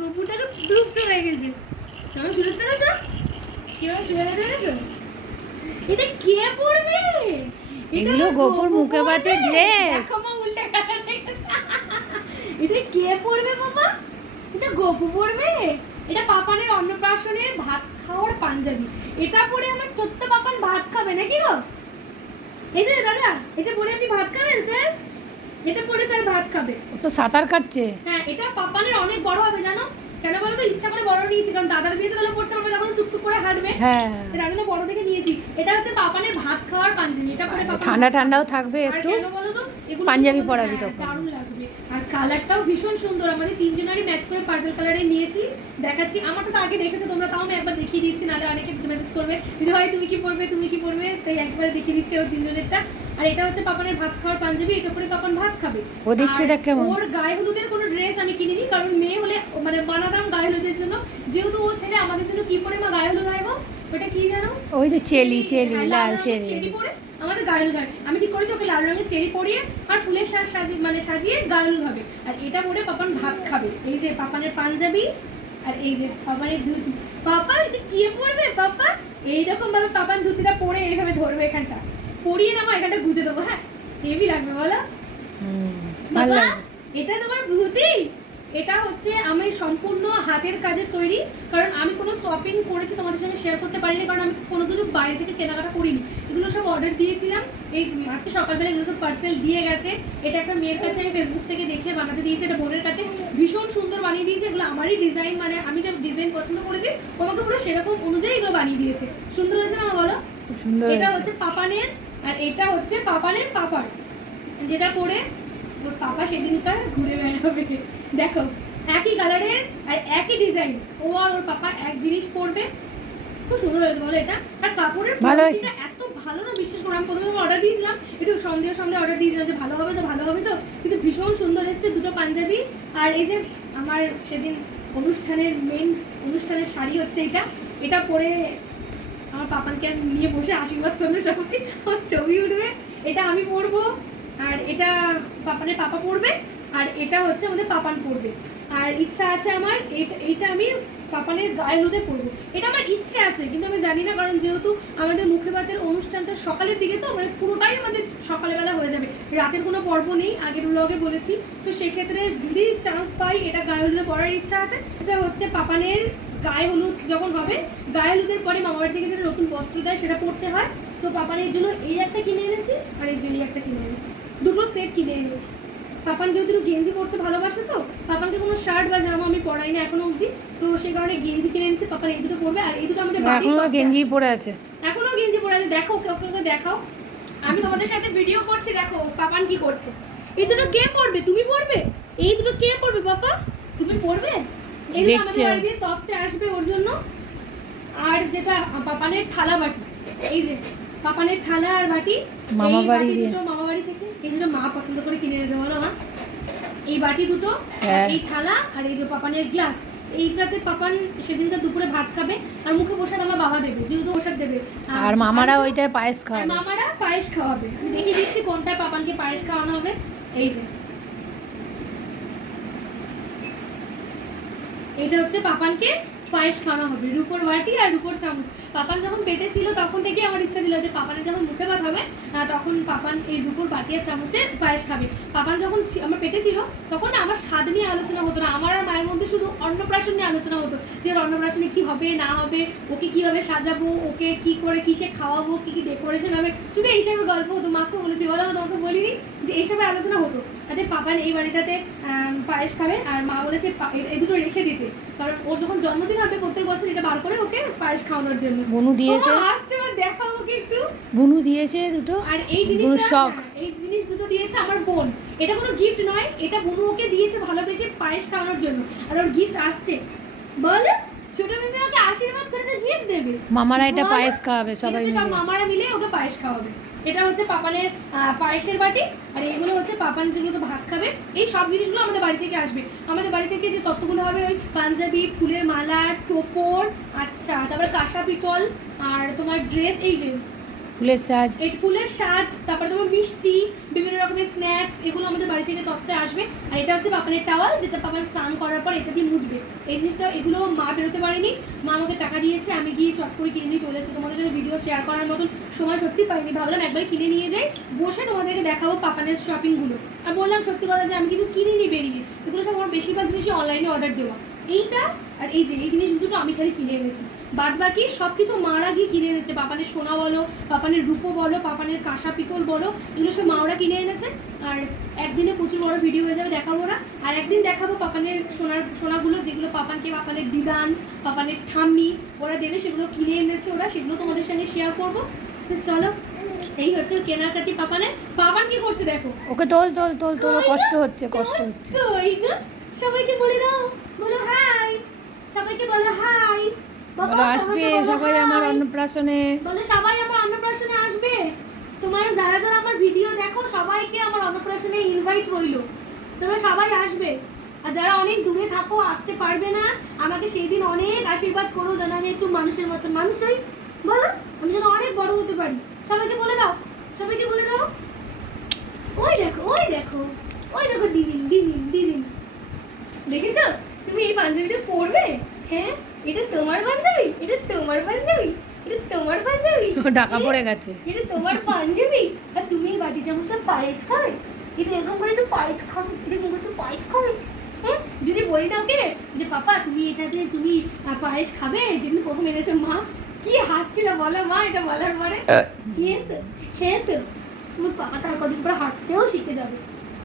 গপুটা তো দুষ্ট হয়ে গেছে। তুমি শুরু দেখেছ কীভাবে শুয়ে দেখেছ এটা কে পড়বে? এগুলো গপুর গপু মুখে কালার দেখেছে। এটা কে পড়বে বাবা এটা গপু পড়বে? এটা পাপানের অন্নপ্রাশনের ভাত খাওয়ার পাঞ্জাবি। এটা পরে আমার ছোট্ট পাপান ভাত খাবে নাকি গো? এই যে দাদা এটা পরে আপনি ভাত খাবেন স্যার? এটা পরে স্যার ভাত খাবে। ও তো সাঁতার কাটছে। হ্যাঁ এটা পাপানের অনেক বড় হবে জানো? কেন বলো তো? ইচ্ছা করে বড় নিয়েছি কারণ দাদার বিয়েতে তাহলে পড়তে পারবে তখন টুকটুক করে হাঁটবে। হ্যাঁ। তার জন্য বড় দেখে নিয়েছি। এটা হচ্ছে পাপানের ভাত খাওয়ার পাঞ্জাবি এটা পরে পাপান ঠান্ডা ঠান্ডাও। থাকবে আর একটু। তো? পাঞ্জাবি পরাবি হ্যাঁ, তখন। দারুণ লাগবে। আর কালারটাও ভীষণ সুন্দর। আমাদের তিনজনেরই ম্যাচ করে পার্পল কালারে নিয়েছি। দেখাচ্ছি। আমারটা তো আগে দেখেছ তোমরা তাও আমি একবার দেখিয়ে দিচ্ছি নাহলে অনেকে মেসেজ করবে দিদি ভাই তুমি কি পড়বে তুমি কি পড়বে তাই একবার দেখিয়ে দিচ্ছি ওর তিনজনেরটা। আর এটা হচ্ছে পাপানের ভাত খাওয়ার পাঞ্জাবি এটা পরে পাপান ভাত খাবে। ও আর দেখ কেমন। ওর গায়ে হলুদের কোনো ড্রেস আমি কিনিনি কারণ মেয়ে হলে মানে বানাতাম গায়ে হলুদের জন্য। যেহেতু ও ছেলে আমাদের জন্য কি পরে মা গায়ে হলুদ হয় গো? ওটা কি জানো? ওই যে চেলি চেলি হ্যাঁ, লাল রঙের চেলি। পরে আমাদের গায়ে হলুদ হয়। আমি ঠিক করেছি ওকে লাল রঙের চেরি পরিয়ে আর ফুলের শাক সাজিয়ে মানে সাজিয়ে গায়ে হলুদ হবে। আর এটা পরে পাপান ভাত খাবে। এই যে পাপানের পাঞ্জাবি আর এই যে পাপানের ধুতি। পাপা এটা কি পরবে পাপা? এইরকম ভাবে পাপান ধুতিটা পরে এইভাবে ধরবে এখানটা। পরিয়ে নেব এখানটা গুজে দেবো হ্যাঁ? হেভি লাগবে বলো? বাবা, এটা তোমার ধুতি এটা হচ্ছে আমি সম্পূর্ণ হাতের কাজের তৈরি কারণ আমি কোনো শপিং করেছি তোমাদের সঙ্গে শেয়ার করতে পারিনি কারণ আমি কোনো কিছু বাইরে থেকে কেনাকাটা করিনি। এগুলো সব অর্ডার দিয়েছিলাম এই আজকে সকালবেলা এগুলো সব পার্সেল দিয়ে গেছে। এটা একটা মেয়ের কাছে আমি ফেসবুক থেকে দেখে বানাতে দিয়েছি এটা বোনের কাছে। ভীষণ সুন্দর বানিয়ে দিয়েছে এগুলো আমারই ডিজাইন মানে আমি যে ডিজাইন পছন্দ করেছি আমাকে পুরো সেরকম অনুযায়ী এগুলো বানিয়ে দিয়েছে। সুন্দর হয়েছে না বলো? এটা হচ্ছে পাপানের আর এটা হচ্ছে পাপানের পাপার। যেটা পরে ওর পাপা সেদিনকার ঘুরে বেড়াবে। দেখো একই কালারের আর একই ডিজাইন ও আর ওর পাপা এক জিনিস পরবে। খুব সুন্দর হয়েছে বলো এটা। আর কাপড়ের। এত ভালো না বিশ্বাস করো আমি প্রথমে অর্ডার দিয়েছিলাম। একটু সন্দেহ সন্দেহ অর্ডার দিয়েছিলাম যে ভালো হবে তো ভালো হবে তো। কিন্তু ভীষণ সুন্দর এসছে দুটো পাঞ্জাবি। আর এই যে আমার সেদিন অনুষ্ঠানের মেন অনুষ্ঠানের শাড়ি হচ্ছে এটা। এটা পরে আমার পাপানকে নিয়ে বসে আশীর্বাদ করবে সবাই। আমার ছবি উঠবে, এটা আমি পরবো আর এটা পাপানের পাপা পরবে আর এটা হচ্ছে আমাদের পাপান পরবে আর ইচ্ছা আছে আমার এটা আমি পাপানের গায়ে হলুদে পরবো এটা আমার ইচ্ছে আছে, কিন্তু আমি জানি না, কারণ যেহেতু আমাদের মুখে ভাতের অনুষ্ঠানটা সকালের দিকে, তো মানে পুরোটাই আমাদের সকালবেলা হয়ে যাবে। রাতের কোনো পর্ব নেই, আগের ব্লগে বলেছি। তো সেক্ষেত্রে যদি চান্স পাই, এটা গায়ে হলুদে পরার ইচ্ছা আছে। এটা হচ্ছে পাপানের গায়ে হলুদ যখন হবে গায়ে হলুদের পরে মামার থেকে যেটা নতুন বস্ত্র দেয় সেটা পরতে হয়। তো পাপানের জন্য এই একটা কিনে এনেছি আর এই যে এই একটা কিনে এনেছি। দুটো সেট কিনে এনেছি। পাপান যেহেতু গেঞ্জি পরতে ভালোবাসে তো পাপানকে কোনো শার্ট বা জামা আমি পরাই না এখনও অবধি। তো সেই কারণে গেঞ্জি কিনে এনেছি পাপান এই দুটো পরবে আর এই দুটো আমাদের এখনও গেঞ্জি পরে আছে। এখনও গেঞ্জি পরে আছে। দেখো ওকে দেখাও। আমি তোমাদের সাথে ভিডিও করছি দেখো পাপান কি করছে। এই দুটো কে পড়বে তুমি পড়বে এই দুটো কে পড়বে পাপা? তুমি পড়বে দেখছে। তত্ত্বে আসবে ওর জন্য। আর যেটা পাপানের থালা বাটি। এই যে পাপানের থালা আর বাটি। মামা এই বাড়ি। দুটো মামা বাড়ি থেকে। এই দুটো মা পছন্দ করে কিনে এনেছে বলো মা। এই বাটি দুটো হ্যাঁ। এই থালা আর এই যে পাপানের গ্লাস। এইটাতে পাপান সেদিনকার দুপুরে ভাত খাবে আর মুখে প্রসাদ আমার বাবা দেবে যেহেতু প্রসাদ দেবে। আর মামারা ওইটায় পায়েস খাওয়াবে। মামারা পায়েস খাওয়াবে। আমি দেখিয়ে দিচ্ছি কোনটা পাপানকে পায়েস খাওয়ানো হবে। এই যে। এটা হচ্ছে পাপানকে পায়েস খাওয়ানো হবে, রুপোর বাটি আর রুপোর চামচ। পাপান যখন পেটে ছিল, তখন থেকে আমার ইচ্ছা ছিল যে পাপানের যখন মুখে ভাত হবে তখন পাপান এই রুপোর বাটি আর চামচে পায়েস খাবে। পাপান যখন আমার পেটে ছিল, তখন আমার স্বাদ নিয়ে আলোচনা হতো না, আমার আর মায়ের মধ্যে শুধু অন্নপ্রাশন নিয়ে আলোচনা হতো, যে অন্নপ্রাশনে কি হবে, না হবে, ওকে কীভাবে সাজাবো, ওকে কি করে কিসে খাওয়াবো, কি কি ডেকোরেশন হবে। শুধু এইসবের গল্প হতো মাকে বলেছি, বলো তোমাকে বলিনি। যে এইসবের আলোচনা হতো তাতে পাপার এই বাড়িটাতে পায়েস খাবে আর মা বলেছে এই দুটো রেখে দিতে। কারণ ওর যখন জন্মদিন হবে প্রত্যেক বছর এটা বার করে ওকে পায়েস খাওয়ানোর জন্য। বনু দিয়েছে। আসছে এবার দেখাও ওকে একটু। বনু দিয়েছে দুটো। আর এই শখ। হ্যাঁ, এই জিনিস দুটো দিয়েছে আমার বোন। এটা কোনো গিফট নয় এটা বনু ওকে দিয়েছে ভালোবেসে পায়েস খাওয়ানোর জন্য। আর ওর গিফট আসছে। বল। ছোট মেয়ে ওকে আশীর্বাদ করে তো গিফট দেবে। মামারা এটা পায়েস খাওয়াবে সবাই সব মিলে। মামারা মিলে ওকে পায়েস খাওয়াবে। এটা হচ্ছে পাপানের পায়েসের বাটি আর এইগুলো হচ্ছে পাপান যেগুলো তো ভাত খাবে। এই সব জিনিসগুলো আমাদের বাড়ি থেকে আসবে। আমাদের বাড়ি থেকে যে তত্ত্বগুলো হবে ওই পাঞ্জাবি ফুলের মালা টোপর আচ্ছা তারপরে কাঁসা পিতল আর তোমার ড্রেস এই যে ফুলের সাজ। এই ফুলের সাজ, তারপরে তোমার মিষ্টি, বিভিন্ন রকমের স্ন্যাক্স এগুলো আমাদের বাড়ি থেকে তত্ত্বে আসবে। আর এটা হচ্ছে পাপানের টাওয়াল, যেটা পাপান স্নান করার পর এটা দিয়ে মুছবে। এই জিনিসটা, এগুলো মা বেরোতে পারেনি। মা আমাকে টাকা দিয়েছে, আমি গিয়ে চট করে কিনে নিয়ে চলে এসেছি। তোমাদের সাথে ভিডিও শেয়ার করার মতন সময় সত্যি পাইনি। ভাবলাম একবার কিনে নিয়ে যাই, বসে তোমাদেরকে দেখাবো পাপানের শপিংগুলো আর বললাম সত্যি কথা যে, আমি কিছু কিনিনি বেরিয়ে। এগুলো সব আমার বেশিরভাগ জিনিসই অনলাইনে অর্ডার দেওয়া। এইটা আর এই যে এই জিনিস দুটো আমি খালি কিনে এনেছি। বাদ বাকি সব কিছু মারা গিয়ে কিনে এনেছে। পাপানের সোনা বলো পাপানের রূপো বলো পাপানের কাঁসা পিতল বলো এগুলো সব মাওরা কিনে এনেছে। আর একদিনে প্রচুর বড় ভিডিও হয়ে যাবে দেখাবো না। আর একদিন দেখাবো পাপানের সোনার সোনাগুলো যেগুলো পাপানকে পাপানের দিদান পাপানের ঠাম্মি ওরা দেবে সেগুলো কিনে এনেছে ওরা সেগুলো তোমাদের সঙ্গে শেয়ার করব। তো চলো এই হচ্ছে কেনাকাটি পাপানের। পাপান কি করছে দেখো? ওকে তোল তোল তোল তোল কষ্ট হচ্ছে কষ্ট হচ্ছে। সবাইকে বলে দাও। বলো হাই সবাইকে বলো হাই বাবা, বলো আসবে সবাই আমার অন্নপ্রাশনে। বলে সবাই আমার অন্নপ্রাশনে আসবে। তোমার যারা যারা আমার ভিডিও দেখো সবাইকে আমার অন্নপ্রাশনে ইনভাইট রইল। তোমরা সবাই আসবে। আর যারা অনেক দূরে থাকো আসতে পারবে না আমাকে সেই দিন অনেক আশীর্বাদ করো যেন আমি একটু মানুষের মতো মানুষ হই। বলো আমি যেন অনেক বড় হতে পারি। সবাইকে বলে দাও। সবাইকে বলে দাও। ওই দেখো ওই দেখো। ওই দেখো দিদিন দিদিন দিদিন। দেখেছ? তুমি এই পাঞ্জাবিটা পরবে হ্যাঁ এটা তোমার পাঞ্জাবি? এটা তোমার পাঞ্জাবি? এটা তোমার পাঞ্জাবি? ঢাকা পড়ে গেছে। এটা তোমার পাঞ্জাবি? আর তুমি এই বাটি চামচটা পায়েস খাবে? এটা এরকম করে একটু পায়েস খাবে এরকম করে একটু পায়েস খাবে? হ্যাঁ যদি বলি না ওকে যে পাপা তুমি এটাতে তুমি পায়েস খাবে? যেদিন প্রথম এনেছে মা কি হাসছিল বলো মা এটা বলার পরে? হ্যাঁ তো হ্যাঁ তো তোমার পাপাটা কদিন পরে হাঁটতেও শিখে যাবে।